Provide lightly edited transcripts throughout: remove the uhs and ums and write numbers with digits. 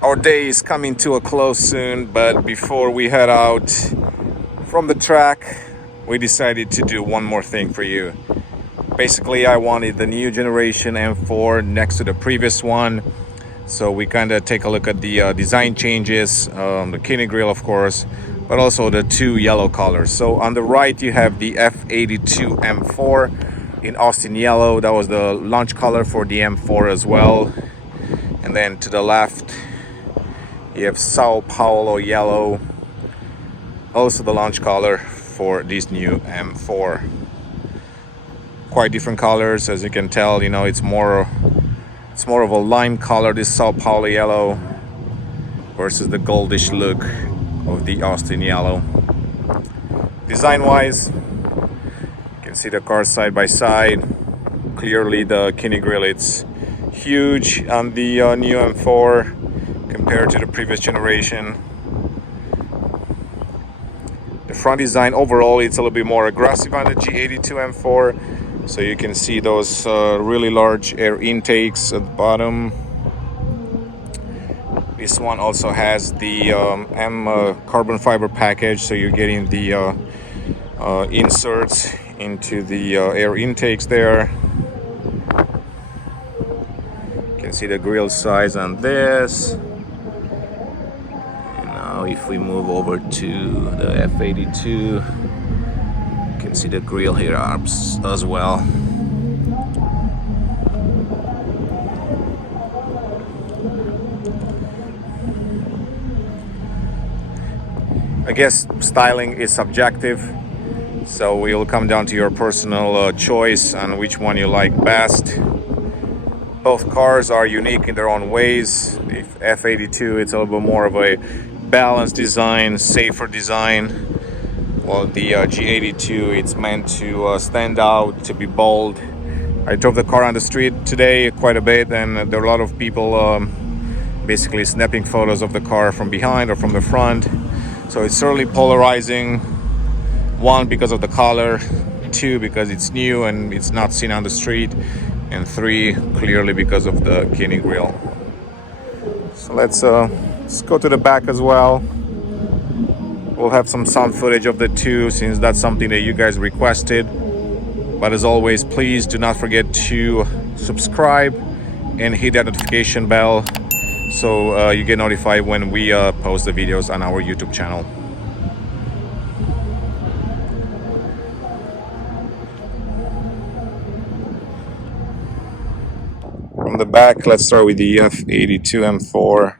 Our day is coming to a close soon, but before we head out from the track, we decided to do one more thing for you. Basically, I wanted the new generation M4 next to the previous one, so we kind of take a look at the design changes, the kidney grille of course, but also the two yellow colors. So on the right you have the F82 M4 in Austin yellow. That was the launch color for the M4 as well. And then to the left you have Sao Paulo yellow, also the launch color for this new M4. Quite different colors, as you can tell. You know, it's more of a lime color, this Sao Paulo yellow, versus the goldish look of the Austin yellow. Design wise, you can see the cars side by side. Clearly the kidney grille, it's huge on the new M4 compared to the previous generation. The front design overall, it's a little bit more aggressive on the G82 M4. So you can see those really large air intakes at the bottom. This one also has the carbon fiber package, so you're getting the inserts into the air intakes there. You can see the grille size on this. Now if we move over to the F82, you can see the grille here as well. I guess styling is subjective, so it will come down to your personal choice on which one you like best. Both cars are unique in their own ways. The F82, it's a little bit more of a balanced design, safer design, while the G82, it's meant to stand out, to be bold. I drove the car on the street today quite a bit, and there are a lot of people basically snapping photos of the car from behind or from the front. So it's certainly polarizing. One, because of the color. Two, because it's new and it's not seen on the street. And three, clearly because of the kidney grille. So let's go to the back as well. We'll have some sound footage of the two, since that's something that you guys requested. But as always, please do not forget to subscribe and hit that notification bell, so you get notified when we post the videos on our YouTube channel. From the back, let's start with the F82 M4.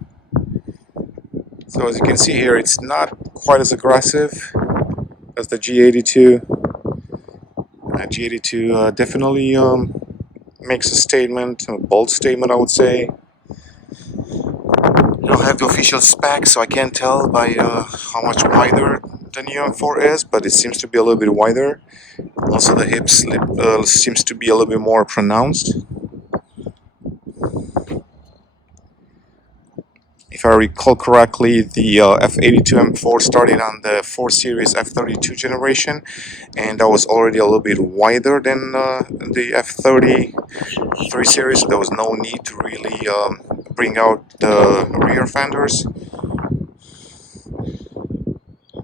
So as you can see here, it's not quite as aggressive as the G82. G82 definitely makes a statement, a bold statement, I would say. I don't have the official specs, so I can't tell by how much wider the new M4 is, but it seems to be a little bit wider. Also the hip slip seems to be a little bit more pronounced. If I recall correctly, the F82 M4 started on the 4 Series F32 generation, and that was already a little bit wider than the F30 3 Series, so there was no need to really bring out the rear fenders.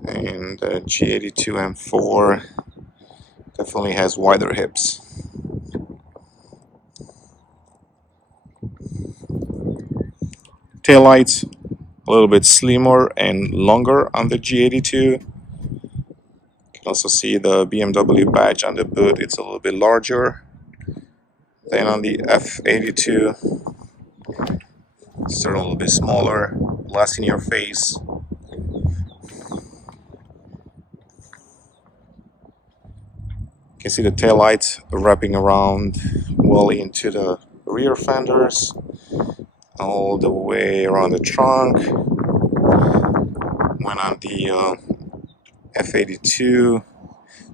And the G82 M4 definitely has wider hips. Taillights a little bit slimmer and longer on the G82. You can also see the BMW badge on the boot, it's a little bit larger than on the F82. It's a little bit smaller, less in your face. You can see the taillights wrapping around well into the rear fenders, all the way around the trunk. When on the F82,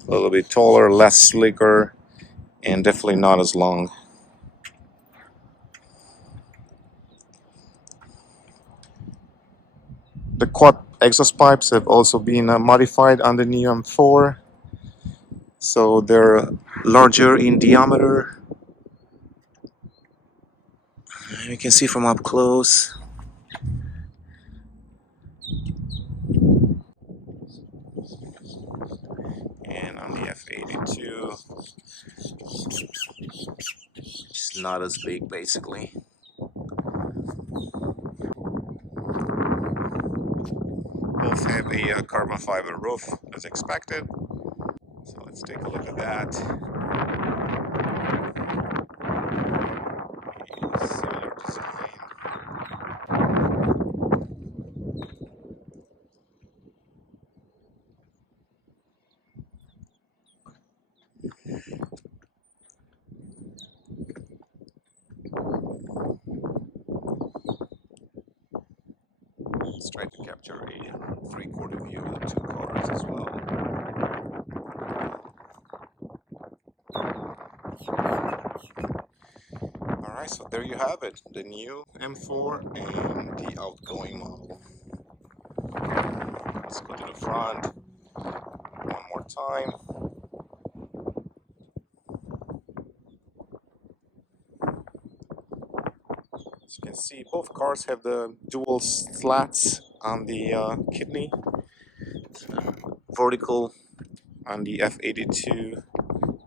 a little bit taller, less slicker, and definitely not as long. The quad exhaust pipes have also been modified on the new M4, so they're larger in diameter. You can see from up close. not as big basically. Both have a carbon fiber roof as expected. So let's take a look at that. Similar design. Let's try to capture a three-quarter view of the two cars as well. Alright, so there you have it, the new M4 and the outgoing model. Let's go to the front one more time. As you can see, both cars have the dual slats on the kidney, vertical on the F82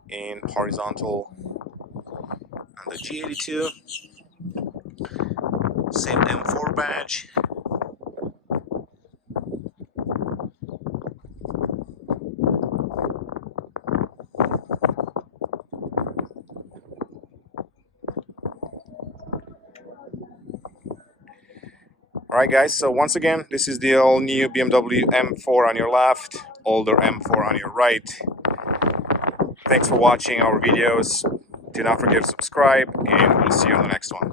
and horizontal on the G82. Same M4 badge. Alright guys, so once again, this is the all new BMW M4 on your left, older M4 on your right. Thanks for watching our videos. Do not forget to subscribe, and we'll see you on the next one.